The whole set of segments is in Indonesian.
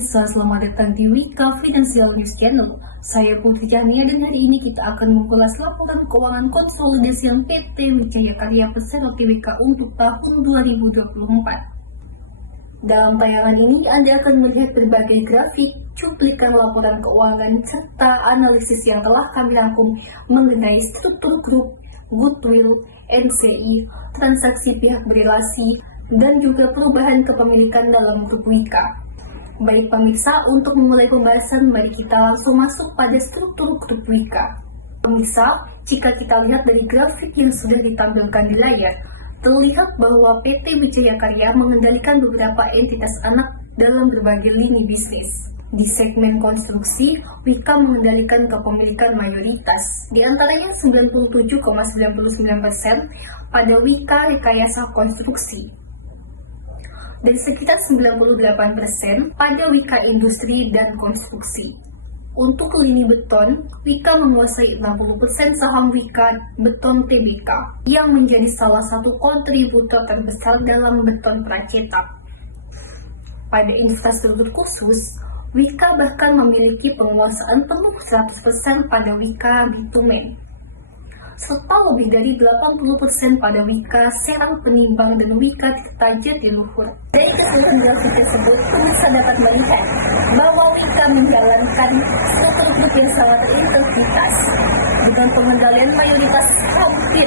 pemirsa, selamat datang di Wika Financial News Channel. Saya Putri Jania dan hari ini kita akan mengulas laporan keuangan konsolidasi PT Wijaya Karya Persero Tbk untuk tahun 2024. Dalam tayangan ini, Anda akan melihat berbagai grafik, cuplikan laporan keuangan, serta analisis yang telah kami rangkum mengenai struktur grup, goodwill, NCI, transaksi pihak berelasi, dan juga perubahan kepemilikan dalam grup Wika. Baik pemirsa, untuk memulai pembahasan, mari kita langsung masuk pada struktur grup Wika. Pemirsa, jika kita lihat dari grafik yang sudah ditampilkan di layar, terlihat bahwa PT Wijaya Karya mengendalikan beberapa entitas anak dalam berbagai lini bisnis. Di segmen konstruksi, Wika mengendalikan kepemilikan mayoritas, di antaranya 97,99% pada Wika Rekayasa Konstruksi, dan sekitar 98% pada Wika Industri dan Konstruksi. Untuk lini beton, Wika menguasai 60% saham Wika Beton Tbk, yang menjadi salah satu kontributor terbesar dalam beton pracetak. Pada infrastruktur khusus, Wika bahkan memiliki penguasaan penuh 100% pada Wika Bitumen, serta lebih dari 80% pada Wika Serang Penimbang dan Wika Tirta Jatiluhur. Dari keseluruhan grafik tersebut, pemirsa dapat melihat bahwa Wika menjalankan struktur grup yang sangat berintegritas dengan pengendalian mayoritas hampir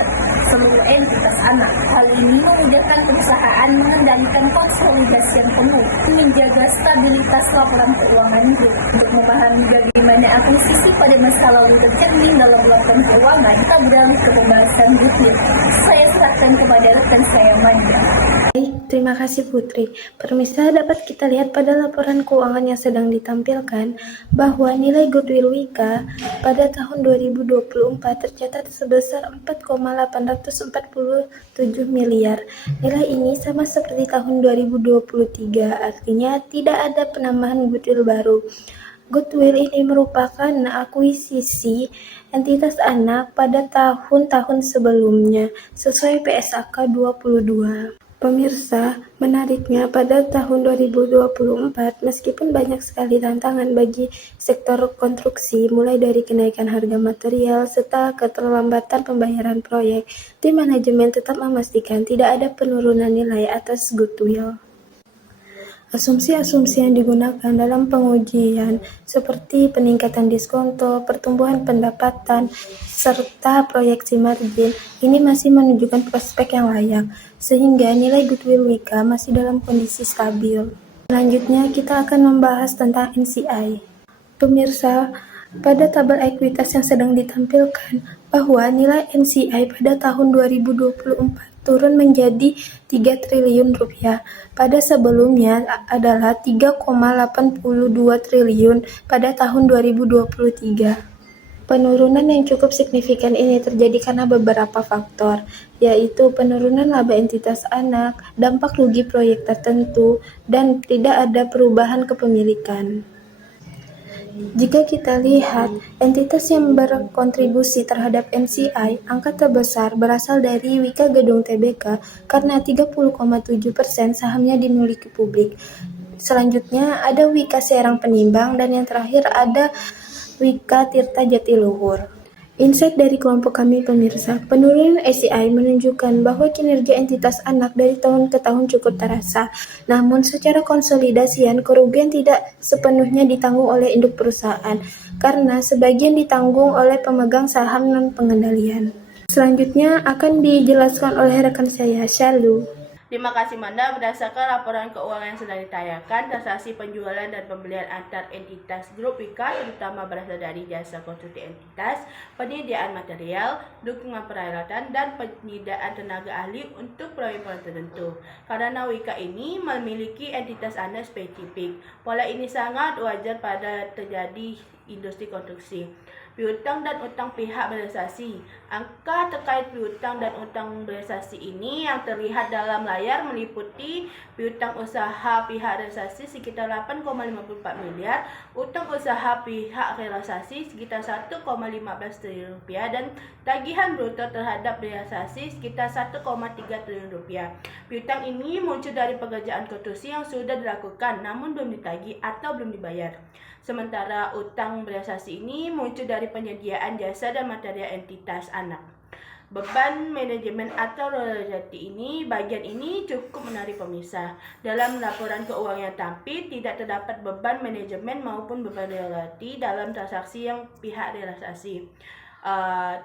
seluruh entitas anak. Hal ini memudahkan perusahaan mengendalikan konsolidasi yang penuh, menjaga stabilitas laporan keuangan grup. Untuk memahami bagaimana akuisisi pada masa lalu tercermin dalam laporan keuangan, kita beralih ke pembahasan detail. Saya serahkan kepada rekan saya, Manda. Baik, terima kasih Putri. Pemirsa, dapat kita lihat pada laporan keuangan yang sedang ditampilkan bahwa nilai goodwill Wika pada tahun 2024 tercatat sebesar 4,847 miliar. Nilai ini sama seperti tahun 2023, artinya tidak ada penambahan goodwill baru. Goodwill ini merupakan akuisisi entitas anak pada tahun-tahun sebelumnya sesuai PSAK 22. Pemirsa, menariknya pada tahun 2024, meskipun banyak sekali tantangan bagi sektor konstruksi, mulai dari kenaikan harga material serta keterlambatan pembayaran proyek, tim manajemen tetap memastikan tidak ada penurunan nilai atas goodwill. Asumsi-asumsi yang digunakan dalam pengujian seperti peningkatan diskonto, pertumbuhan pendapatan, serta proyeksi margin ini masih menunjukkan prospek yang layak, sehingga nilai goodwill Wika masih dalam kondisi stabil. Selanjutnya kita akan membahas tentang NCI. Pemirsa, pada tabel ekuitas yang sedang ditampilkan bahwa nilai NCI pada tahun 2024 turun menjadi 3 triliun rupiah. Pada sebelumnya adalah 3,82 triliun pada tahun 2023. Penurunan yang cukup signifikan ini terjadi karena beberapa faktor, yaitu penurunan laba entitas anak, dampak rugi proyek tertentu, dan tidak ada perubahan kepemilikan. Jika kita lihat entitas yang berkontribusi terhadap NCI, angka terbesar berasal dari Wika Gedung Tbk karena 30,7% sahamnya dimiliki publik. Selanjutnya ada Wika Serang Penimbang dan yang terakhir ada Wika Tirta Jatiluhur. Insight dari kelompok kami pemirsa, penurunan NCI menunjukkan bahwa kinerja entitas anak dari tahun ke tahun cukup terasa. Namun secara konsolidasian, kerugian tidak sepenuhnya ditanggung oleh induk perusahaan, karena sebagian ditanggung oleh pemegang saham non-pengendalian. Selanjutnya akan dijelaskan oleh rekan saya, Syalu. Terima kasih Manda. Berdasarkan laporan keuangan yang sedang ditayangkan, transaksi penjualan dan pembelian antar entitas grup Wika terutama berasal dari jasa konstruksi entitas, penyediaan material, dukungan peralatan, dan penyediaan tenaga ahli untuk proyek-proyek tertentu. Karena Wika ini memiliki entitas anak spesifik, pola ini sangat wajar pada terjadi industri konstruksi. Piutang dan utang pihak realisasi. Angka terkait piutang dan utang realisasi ini yang terlihat dalam layar meliputi piutang usaha pihak realisasi sekitar 8,54 miliar, utang usaha pihak realisasi sekitar 1,15 triliun rupiah, dan tagihan bruto terhadap realisasi sekitar 1,3 triliun rupiah. Piutang ini muncul dari pekerjaan konstruksi yang sudah dilakukan namun belum ditagih atau belum dibayar. Sementara utang realisasi ini muncul dari penyediaan jasa dan material entitas anak. Beban manajemen atau royalti ini, bagian ini cukup menarik pemirsa. Dalam laporan keuangan yang tampil, tidak terdapat beban manajemen maupun beban royalti dalam transaksi yang pihak realisasi.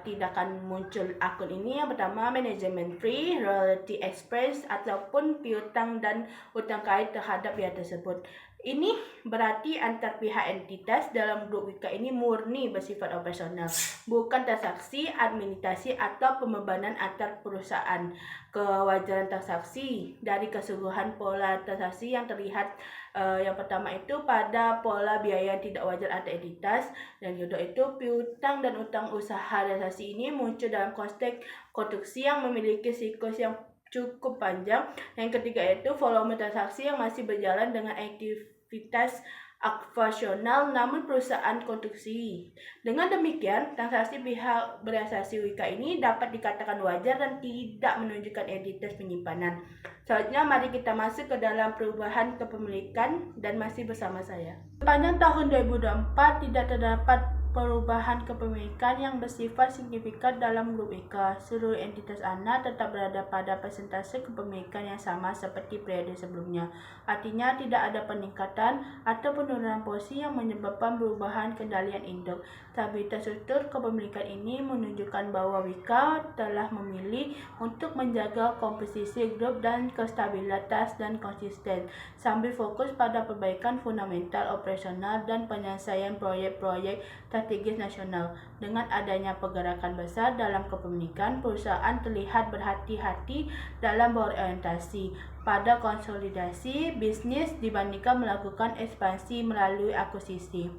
Tidak akan muncul akun ini. Yang pertama, manajemen free, royalty expense, ataupun piutang dan utang kait terhadap pihak tersebut. Ini berarti antar pihak entitas dalam grup Wika ini murni bersifat operasional, bukan transaksi, administrasi, atau pembebanan antar perusahaan. Kewajaran transaksi dari keseluruhan pola transaksi yang terlihat yang pertama itu pada pola biaya yang tidak wajar antar entitas, dan kedua itu piutang dan utang usaha realisasi ini muncul dalam konteks konstruksi yang memiliki siklus yang cukup panjang. Yang ketiga itu volume transaksi yang masih berjalan dengan aktivitas operasional namun perusahaan konstruksi. Dengan demikian, transaksi pihak berealisasi Wika ini dapat dikatakan wajar dan tidak menunjukkan entitas penyimpanan. Selanjutnya, mari kita masuk ke dalam perubahan kepemilikan dan masih bersama saya. Sepanjang tahun 2024 tidak terdapat perubahan kepemilikan yang bersifat signifikan dalam grup Wika. Seluruh entitas anak tetap berada pada persentase kepemilikan yang sama seperti periode sebelumnya. Artinya tidak ada peningkatan atau penurunan posisi yang menyebabkan perubahan kendalian induk. Stabilitas struktur kepemilikan ini menunjukkan bahwa Wika telah memilih untuk menjaga komposisi grup dan kestabilitas dan konsisten, sambil fokus pada perbaikan fundamental operasional dan penyelesaian proyek-proyek strategis nasional. Dengan adanya pergerakan besar dalam kepemilikan, perusahaan terlihat berhati-hati dalam berorientasi pada konsolidasi bisnis dibandingkan melakukan ekspansi melalui akuisisi.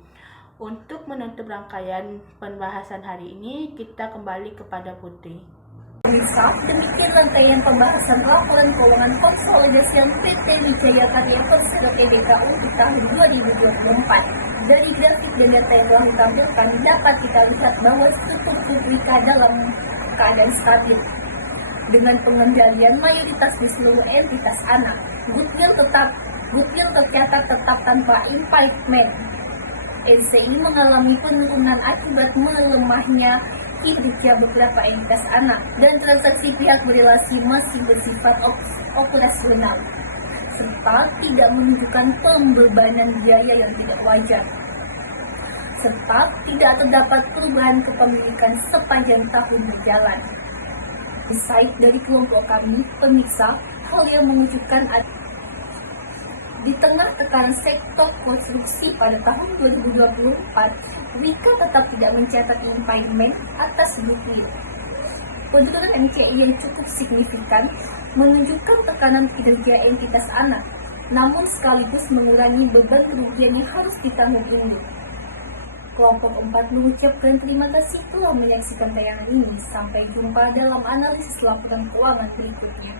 Untuk menutup rangkaian pembahasan hari ini, kita kembali kepada Putri. Pemirsa, demikian rangkaian pembahasan laporan keuangan konsolidasi PT Wijaya Karya Persero DKU di tahun 2024. Dari grafik dan data yang telah ditampilkan, dapat kita lihat bahwa struktur grup Wika dalam keadaan stabil. Dengan pengendalian mayoritas di seluruh entitas anak, goodwill tercatat tetap tanpa impairment. NCI mengalami penurunan akibat melemahnya kinerja beberapa entitas anak, dan transaksi pihak berelasi masih bersifat operasional, serta tidak menunjukkan pembebanan biaya yang tidak wajar, serta tidak terdapat perubahan kepemilikan sepanjang tahun berjalan. Insight dari kelompok kami, pemirsa, hal yang mengejutkan di tengah tekanan sektor konstruksi pada tahun 2024, Wika tetap tidak mencatat impairment atas goodwill. Penurunan NCI yang cukup signifikan menunjukkan tekanan kinerja entitas anak, namun sekaligus mengurangi beban kerugian yang harus ditanggung ini. Kelompok 4 mengucapkan terima kasih telah menyaksikan tayangan ini. Sampai jumpa dalam analisis laporan keuangan berikutnya.